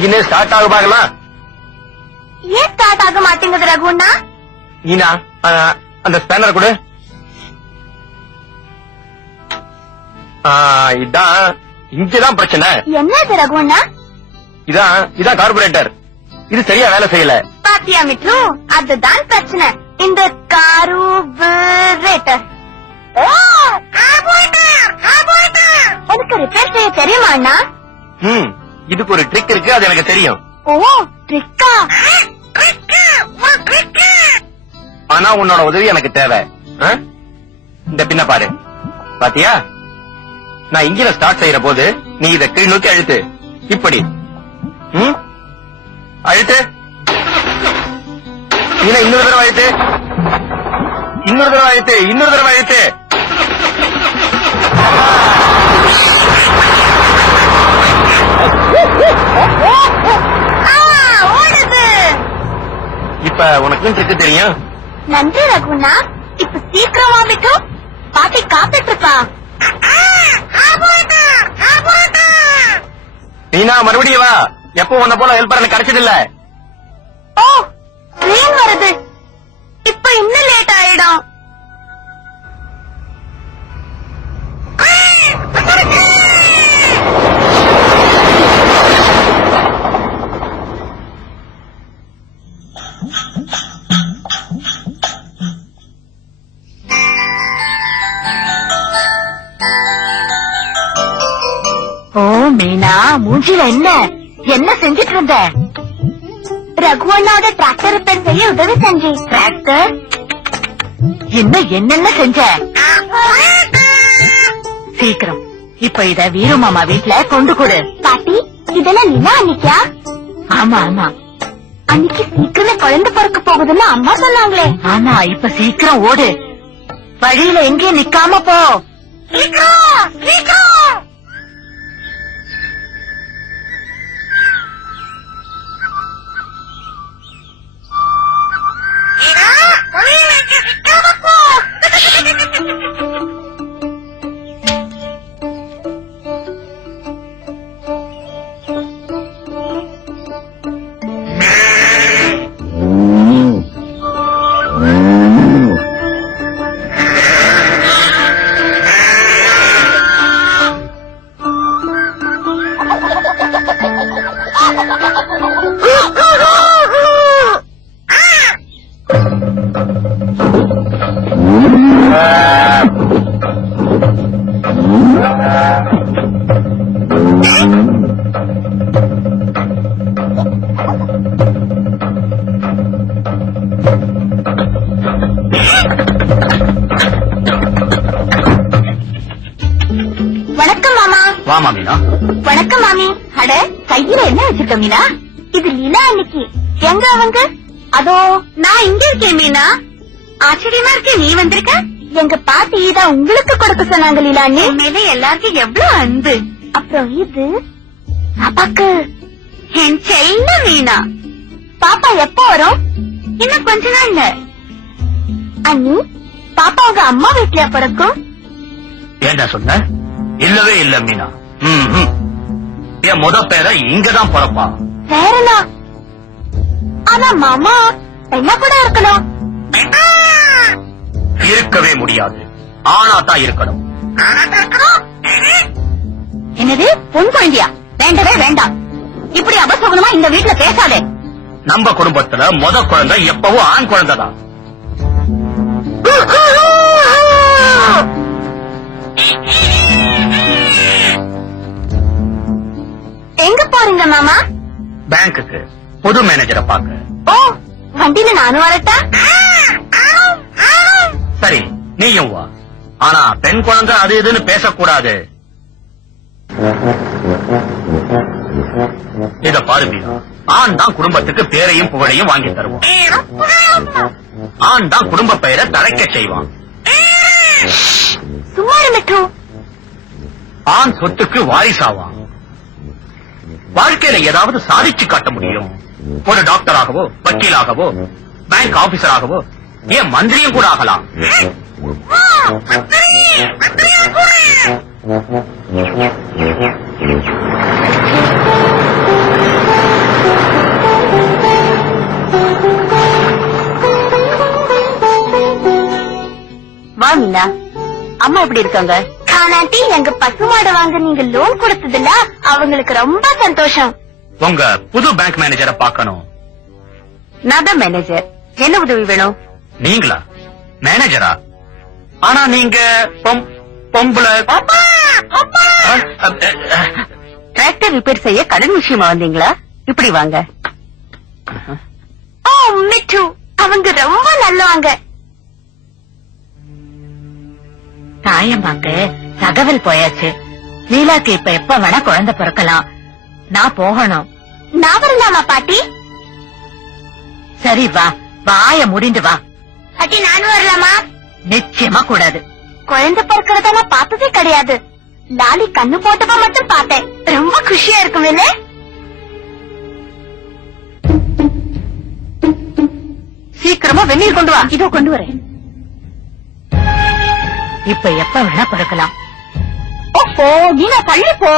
Start ஆக பார்க்கலாம் ஏன் ஸ்டார்ட் ஆக மாட்டேங்குது ரகுண்ணா நீனா? அஹ், அந்த ஸ்பேனர் கொடு. இதான் இங்கதான் பிரச்சனை. என்னது ரகுண்ணா இதான் இதான் கார்பரேட்டர் இது சரியா வேலை செய்யல. பாத்தியா மிட்ரு அதுதான் பிரச்சனை. இந்த கார்பரேட்டர் எனக்கு ரிப்பேர் செய்ய தெரியுமா அண்ணா? ம். இதுக்கு ஒரு ட்ரிக் இருக்கு அது எனக்கு தெரியும். ஓ ட்ரிக்கா ஆனா உன்னோட உதவி எனக்கு தேவை? இந்த பின்ன பாரு. பாத்தியா? நான் இங்கில ஸ்டார்ட் செய்யற போது நீ இத கீழ் நோக்கி அழுத்து. இப்படி? அழுத்து. இன்னொரு தடவை அழுத்து. இன்னொரு தடவை அழுத்து இன்னொரு தடவை அழுத்து. ஓடுது இப்ப உனக்கு ட்ரிக்கு தெரியும்? நன்றி ரகுண்ணா இப்ப சீக்கிரமா மிட்டு பாட்டி காத்துட்டு இருப்பா நீனா மறுபடியும் வா. எப்போ உன்ன போல கிடைச்சது இல்ல ஓ ட்ரெயின் வருது? இப்ப இன்னும் லேட் ஆயிடும். மூஞ்சில என்ன? என்ன செஞ்சிட்டு இருந்த ரகுவண்ணாவோட டிராக்டர் ரிப்பேர் செய்ய உதவி செஞ்சேன். டிராக்டர் என்ன என்னென்ன செஞ்ச? சீக்கிரம். இப்ப இத வீரு மாமா வீட்டுல கொண்டு கொடு. பாட்டி இதெல்லாம் நிலா அன்னைக்கா? ஆமா ஆமா. அன்னைக்கு சீக்கிரமே குழந்தை பிறக்க போகுதுன்னு அம்மா சொன்னாங்களே. ஆனா இப்ப சீக்கிரம் ஓடு. வழியில எங்கேயும் நிக்காம போ. மாமா வாமா மீனா வணக்கம் மாமி. அட கையில என்ன வச்சிருக்க மீனா? இது லீலா அன்னைக்கு. எங்க அவங்க? அதோ நான் இங்க இருக்கேன் மீனா. ஆச்சரியமா இருக்கே நீ வந்திருக்க? எங்க பாட்டி தான் உங்களுக்கு கொடுக்க சொன்னாங்க லீலா அண்ணி? எல்லாருக்கும் எவ்வளவு அன்பு. அப்புறம் இது? பாப்பாக்கு. என் செல்ல மீனா. பாப்பா எப்போ வரும்? இன்னும் கொஞ்ச நாள்ல. அண்ணி பாப்பா உங்க அம்மா வீட்லயா பிறக்கும்? ஏண்டா சொன்ன? இல்லவே இல்ல மீனா. என் முத பேரை இங்கதான் பிறப்பா. வேறனா ஆனா மாமா என்ன கூட இருக்கணும்? இருக்கவே முடியாது. ஆனா தான் இருக்கணும். என்னது? பொன் குழந்தையா? வேண்டவே வேண்டாம். இப்படி அபசகுனமா இந்த வீட்டுல பேசாதே. நம்ம குடும்பத்துல முத குழந்தை எப்பவும் ஆண் குழந்தைதான். எங்க போறீங்க மாமா? பேங்க்குக்கு பொது மேனேஜரை பார்க்க. ஓ வண்டியில நானும் வரட்டா? சரி நீயும் வா. ஆனா பெண் குழந்தை அது இதுன்னு பேசக்கூடாது. இத பாரு மீனா. ஆண் தான் குடும்பத்துக்கு பேரையும் புகழையும் வாங்கி தருவான். ஆண் தான் குடும்ப பெயரை தழைக்க செய்வான். ஆண் சொத்துக்கு வாரிசாவான். வாழ்க்கையில ஏதாவது சாதிச்சு காட்ட முடியும். ஒரு டாக்டராகவோ வக்கீலாகவோ பேங்க் ஆபீசராகவோ ஏன் மந்திரியும் கூட ஆகலாம்? வா மீனா. அம்மா எப்படி இருக்காங்க? காணாட்டி எங்க பசுமாடு வாங்க நீங்க லோன் கொடுத்ததுல அவங்களுக்கு ரொம்ப சந்தோஷம். உங்க புது பேங்க் மேனேஜரை பார்க்கணும். நான் தான் மேனேஜர் என்ன உதவி வேணும்? நீங்களா? மேனேஜரா ஆனா நீங்க பொம்பளை. டிராக்டர் ரிப்பேர் செய்ய கடன் விஷயமா வந்தீங்களா? இப்படி வாங்க. ஓ மிட்டு அவங்க ரொம்ப நல்லவங்க. தாயம்மாக்கு தகவல் போயாச்சு. லீலாக்கு இப்ப எப்ப வேணா குழந்தை பிறக்கலாம். நான் போகணும். நான் வரலாமா பாட்டி? சரி வா. வாய முடிந்து வா. பாட்டி நானும் வரலாமா? நிச்சயமா கூடாது. குழந்தை பிறக்கிறத நான் பார்த்ததே கிடையாது. லாலி கண்ணு போட்டப்ப மட்டும் பார்த்தேன். ரொம்ப குஷியா இருக்கும் இல்ல சீக்கிரமா வெந்நீர் கொண்டு வா. இதோ கொண்டு வரேன். இப்ப எப்ப வேணா பிறக்கலாம். ஓஹோ நீனா தள்ளி போ.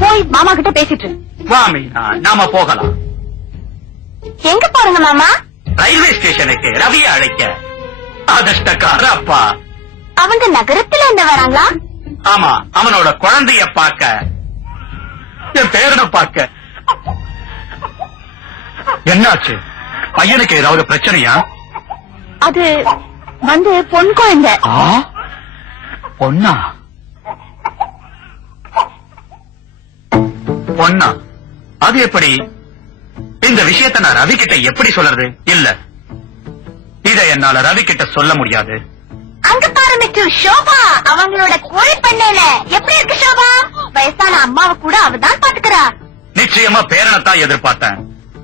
போய் மாமா கிட்ட பேசிட்டு. வா மீனா நாம போகலாம். எங்க போறீங்க மாமா? ரயில்வே ஸ்டேஷனுக்கு ரவியை அழைக்க. அதிர்ஷ்டக்கார அப்பா. அவங்க நகரத்துல இருந்து வராங்களா? ஆமா அவனோட குழந்தைய பார்க்க. என் பேரனை பார்க்க. என்னாச்சு? பையனுக்கு ஏதாவது பிரச்சனையா? அது வந்து பொன் குழந்தை. பொண்ணா? பொண்ணா அது எப்படி? இந்த விஷயத்தை நான் ரவி கிட்ட எப்படி சொல்றது? இல்ல. இத என்னால ரவி கிட்ட சொல்ல முடியாது. அங்க பாரு மிட்டு ஷோபா. அவங்களோட கோழி பண்ணையில. எப்படி இருக்கு ஷோபா? வயசான அம்மாவை கூட அவதான் பாத்துக்கிறா. நிச்சயமா பேரனைத்தான் எதிர்பார்த்தேன்.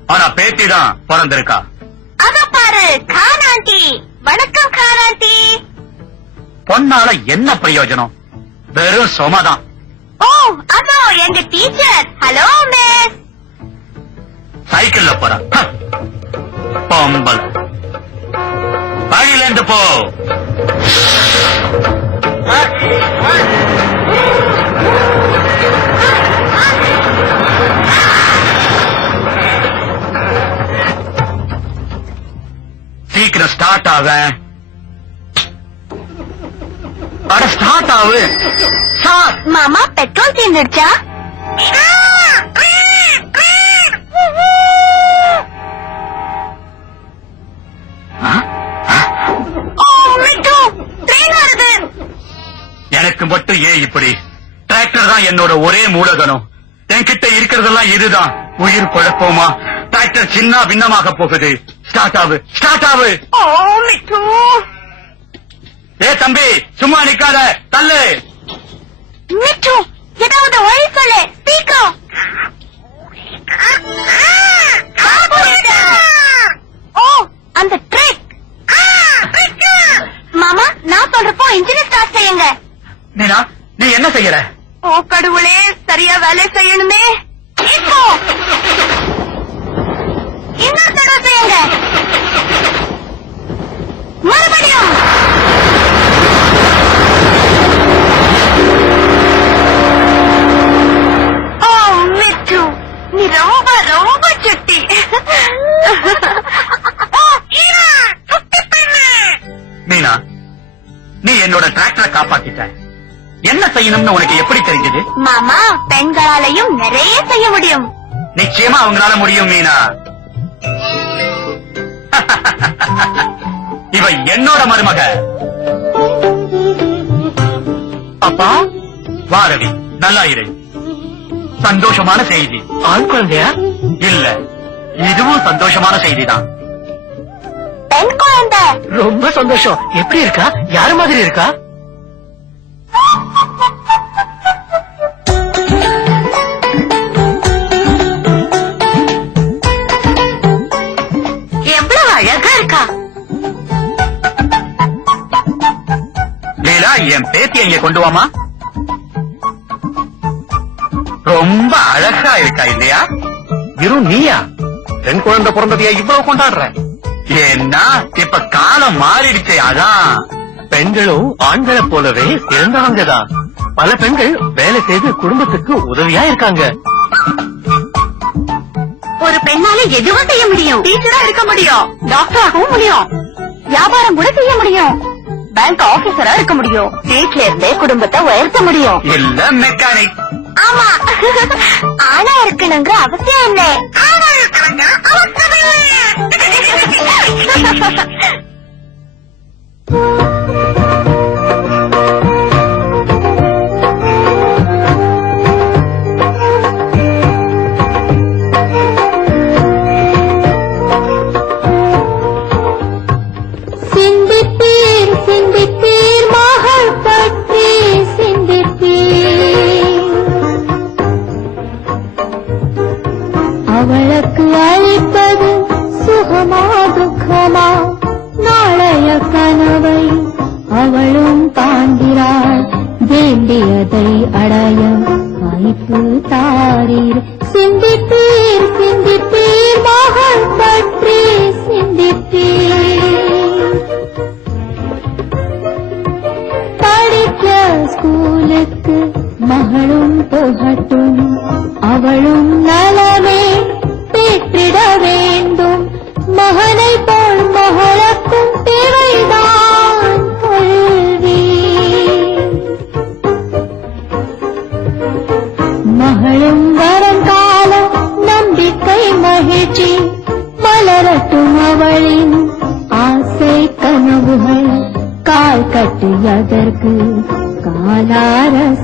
ஆனா பேத்தி தான் பிறந்திருக்கா. அத பாரு கான் ஆண்டி. வணக்கம் கான் ஆண்டி. பொண்ணால என்ன பிரயோஜனம்? வெறும் சுமதான். எங்க டீச்சர் ஹலோ மிஸ் சைக்கிள்ல போறான் ஹ. பொம்பளை வழியில இருந்து போ. சீக்கிரம் ஸ்டார்ட் ஆவேன் அட ஸ்டார்ட் ஆகு ஸ்டார்ட் மாமா பெட்ரோல் தீர்ந்துடுச்சா எனக்கு மட்டும் ஏன் இப்படி? டிராக்டர் தான் என்னோட ஒரே மூலதனம். என்கிட்ட இருக்கிறதெல்லாம் இதுதான். உயிர் குழப்பமா? டிராக்டர் சின்ன பின்னமாக போகுது. ஸ்டார்ட் ஆகு ஸ்டார்ட் ஆகு ஏ தம்பி சும்மா நிக்காத. தள்ளு. ஏதாவது வழி சொல்லு. சீக்கிரம் ஓ அந்த ட்ரிக் மாமா நான் சொல்றப்போ இன்ஜின் ஸ்டார்ட் செய்யுங்க. நீனா நீ என்ன செய்யற? ஓ கடவுளே சரியா வேலை செய்யணுமே. இப்போ இன்னொரு தடவை செய்யுங்க. மறுபடியும் ஓ மிட்டு நீ ரொம்ப ரொம்ப சுட்டி ஓ, ஈரா, சுட்டி பெண்ணு. மீனா நீ என்னோட டிராக்டரை காப்பாத்திட்ட. என்ன செய்யணும்னு உனக்கு எப்படி தெரிஞ்சது? மாமா பெண்களாலையும் நிறைய செய்ய முடியும். நிச்சயமா அவங்களால முடியும் மீனா. இவ என்னோட மருமக. அப்பா? வா ரவி நல்லா இரு சந்தோஷமான செய்தி. ஆண் குழந்தையா? இல்ல. இதுவும் சந்தோஷமான செய்திதான். பெண் குழந்தை. ரொம்ப சந்தோஷம். எப்படி இருக்கா? யாரு மாதிரி இருக்கா? எவ்வளவு அழகா இருக்கா? லீலா என் பேத்தி இங்க கொண்டு வாமா. ரொம்ப அழகா இருக்கா இல்லையா? இரு நீயா? பெண் குழந்தை பிறந்ததையா இவ்வளவு கொண்டாடுற? ஏன்னா இப்ப காலம் மாறிடுச்சு அதான். பெண்களும் ஆண்களை போலவே சிறந்தவங்க தான் பல பெண்கள் வேலை செய்து குடும்பத்துக்கு உதவியா இருக்காங்க. ஒரு பெண்ணால எதுவும் செய்ய முடியும். டீச்சரா இருக்க முடியும். டாக்டராகவும் முடியும். வியாபாரம் கூட செய்ய முடியும். பேங்க் ஆபீசரா இருக்க முடியும். வீட்ல இருந்தே குடும்பத்தை உயர்த்த முடியும். எல்லாம் மெக்கானிக் ஆமா. ஆனா இருக்கணுங்கிற அவசியம் இல்லை. ஆனா இருக்கணுங்கிற அவசியம் இல்லை சிந்திப்பீர் அவளும் காண்கிறாள் வேண்டியதை அடைய வாய்ப்பு தாரீர் சிந்திப்பீர்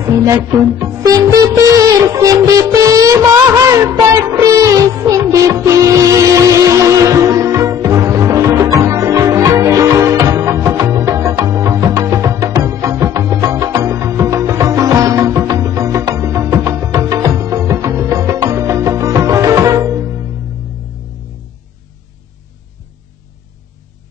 சிலட்டும் சிந்தித்தீர் சிந்தித்தீர் மகள் பற்றி சிந்தித்தீர்.